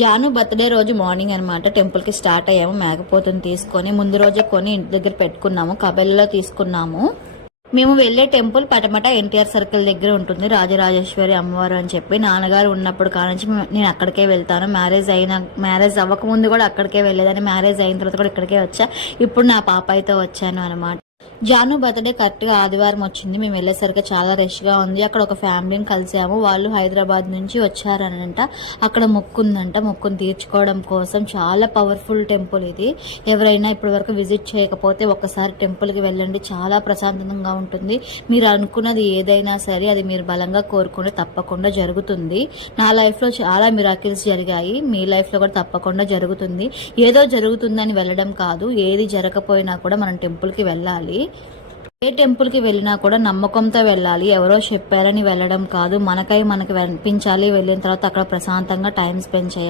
Janu birthday రోజు morning అనమాట temple కి స్టార్ట్ అయ్యాము. మేకపోతుని తీసుకొని ముందు రోజే కొని ఇంటి దగ్గర పెట్టుకున్నాము. కబెల్లో తీసుకున్నాము. మేము వెళ్లే టెంపుల్ పటమట ఎన్టీఆర్ సర్కిల్ దగ్గర ఉంటుంది. రాజరాజేశ్వరి అమ్మవారు అని చెప్పి నాన్నగారు ఉన్నప్పుడు కానించి నేను అక్కడికే వెళ్తాను. మ్యారేజ్ అవ్వక ముందు కూడా అక్కడికే వెళ్ళేదాన్ని. మ్యారేజ్ అయిన తర్వాత కూడా ఇక్కడికే వచ్చా. ఇప్పుడు నా పాపాయితో వచ్చాను అనమాట. జాను బర్త్డే కరెక్ట్ గా ఆదివారం వచ్చింది. మేము వెళ్ళేసరికి చాలా రష్ గా ఉంది. అక్కడ ఒక ఫ్యామిలీని కలిసాము. వాళ్ళు హైదరాబాద్ నుంచి వచ్చారనంట. అక్కడ మొక్కుందంట. మొక్కును తీర్చుకోవడం కోసం చాలా పవర్ఫుల్ టెంపుల్ ఇది. ఎవరైనా ఇప్పటి వరకు విజిట్ చేయకపోతే ఒక్కసారి టెంపుల్ కి వెళ్ళండి. చాలా ప్రశాంతంగా ఉంటుంది. మీరు అనుకున్నది ఏదైనా సరే అది మీరు బలంగా కోరుకుంటే తప్పకుండా జరుగుతుంది. నా లైఫ్ లో చాలా మిరాకిల్స్ జరిగాయి. మీ లైఫ్ లో కూడా తప్పకుండా జరుగుతుంది. ఏదో జరుగుతుందని వెళ్ళడం కాదు, ఏది జరగకపోయినా కూడా మనం టెంపుల్ కి వెళ్ళాలి. ఏ టెంపుల్ కి వెళ్ళినా కూడా నమ్మకంతో వెళ్ళాలి. ఎవరో చెప్పారని వెళ్ళడం కాదు. మనకై మనకి అనిపించాలి. వెళ్ళిన తర్వాత అక్కడ ప్రశాంతంగా టైం స్పెండ్ చేయాలి.